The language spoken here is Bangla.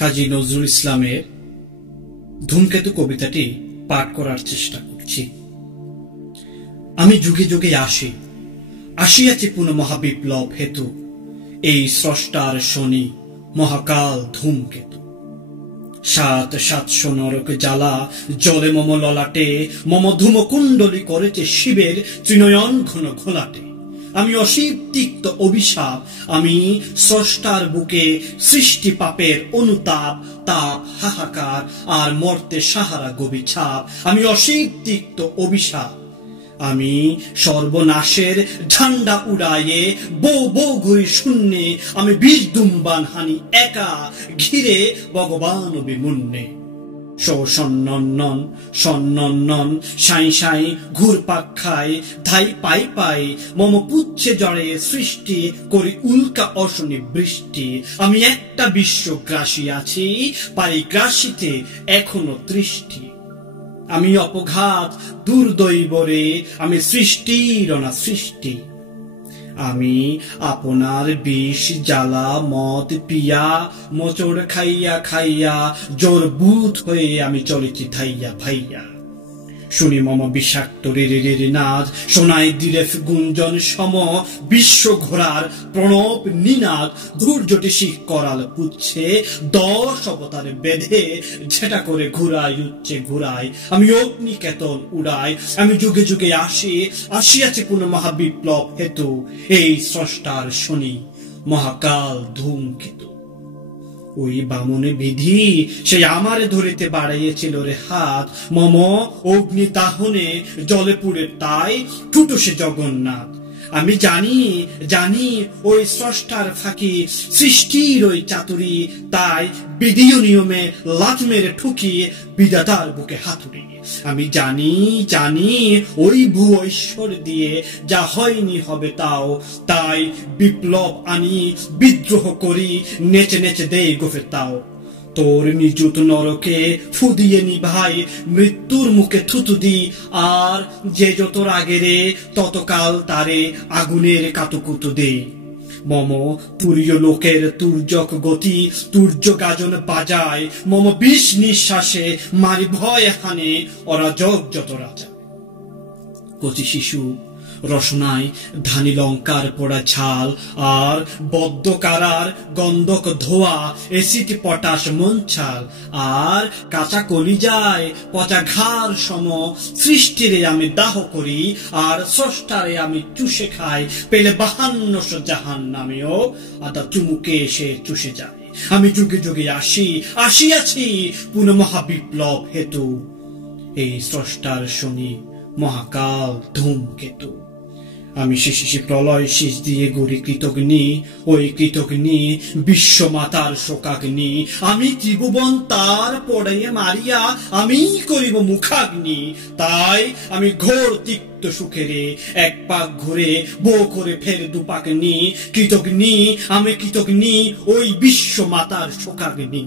কাজী নজরুল ইসলামের ধূমকেতু কবিতাটি পাঠ করার চেষ্টা করছি। আমি যুগে যুগে আসিয়াছি পুনঃ মহাবিপ্লব হেতু, এই স্রষ্টার শনি মহাকাল ধূমকেতু। সাত সাতশো নরক জ্বালা জলে মম ললাটে, মম ধূমকুণ্ডলী করেছে শিবের ত্রিনয়ন ঘন ঘোলাটে। আমি অশিব তিক্ত অভিশাপ, আমি স্রষ্টার বুকে সৃষ্টি পাপের অনুতাপ, তাপ হাহাকার আর মর্তে সাহারা গভীর ছাপ। আমি অশিব তিক্ত অভিশাপ, আমি সর্বনাশের ঝান্ডা উড়াইয়ে বৌ বৌ ঘুরি শূন্যে। আমি বিষ দুম্বান হানি একা ঘিরে ভগবান বিমুন্নে। সন্নন সন্নন সাই সাই ঘুরপাক খাই ধাই পাই পাই, মম পুচ্ছে জড়ে সৃষ্টি করি উল্কা অশনি বৃষ্টি। আমি একটা বিশ্বগ্রাসী আছি, পারিগ্রাসীতে এখনো তৃষ্টি। আমি অপঘাত দুর্দৈবরে, আমি সৃষ্টির না সৃষ্টি। আমি আপনার বিষ জ্বালা মদ পিয়া, মোচড় খাইয়া খাইয়া জোর বুথ হয়ে আমি চলেছি থাইয়া ভাইয়া। শুনি মম বিষাক্ত রে নাদ, শোনায় দিরেফ গুঞ্জন সম বিশ্ব ঘোড়ার প্রণব নিনাদ। ধৈর্যটি শিখ করাল পুচ্ছে 10 অবতার বেঁধে, যেটা করে ঘুরাই উচ্চে ঘুরাই। আমি অগ্নিকেতন উড়াই, আমি যুগে যুগে আসিয়াছি পুনঃ মহাবিপ্লব হেতু, এই স্রষ্টার শনি মহাকাল ধূমকেতু। ওই বামনে বিধি সেই আমারে ধরিতে বাড়াইয়েছিল রে হাত, মম অগ্নি দাহনে জলে পুড়ে তাই টুটো সে জগন্নাথ। আমি জানি ওই স্রষ্টার ফাঁকি সৃষ্টির ওই চাতুরি, তাই বিধিও নিয়মে লাথ মেরে ঠুকি বিধাতার বুকে হাতুড়ি। আমি জানি ওই ভূ ঐশ্বর দিয়ে যা হয়নি হবে তাও, তাই বিপ্লব আনি বিদ্রোহ করি নেচে নেচে দেই গোফে তাও। তোর নিযুত নরকে ফুদিয়ে নিভাই মৃত্যুর মুখে থুতু দি, আর যে যত রাগে রে ততকাল তারে আগুনের কাতুকুতু দে। মম পুরীয় লোকের তুর্যক গতি তুর্য গাজন বাজায়, মম বিষ নিঃশ্বাসে মারি ভয় হানে অরাজক যত রাজা। কচি শিশু রসনায় ধানি লঙ্কার পোড়া ঝাল, আর বদ্ধ কারার গন্ধক ধোয়া এসিড পটাশ মনছাল। আর কাঁচা কলিজায় পচা ঘাড় সম সৃষ্টিরে আমি দাহ করি, আর স্রষ্টারে আমি চুষে খাই। পেলে 52 জাহান নামেও আদা চুমুকে এসে চুষে যায়। আমি যুগে যুগে আসিয়াছি পুনঃ মহাবিপ্লব হেতু, এই স্রষ্টার শনি মহাকাল ধূমকেতু। আমি শেষে প্রলয় শেষ দিয়ে গড়ি কৃতগ্নি, ওই কৃতগ্নি বিশ্বমাতার শোকাগ্নি। আমি ত্রিভুবন তার পড়াইয়ে মারিয়া আমি করিব মুখাগ্নি। তাই আমি ঘোর তিক্ত সুখেরে এক পাক ঘুরে বো করে ফের দুপাক নি। কৃতগ্নি আমি কৃতগ্নি ওই বিশ্বমাতার শোকাগ্নি।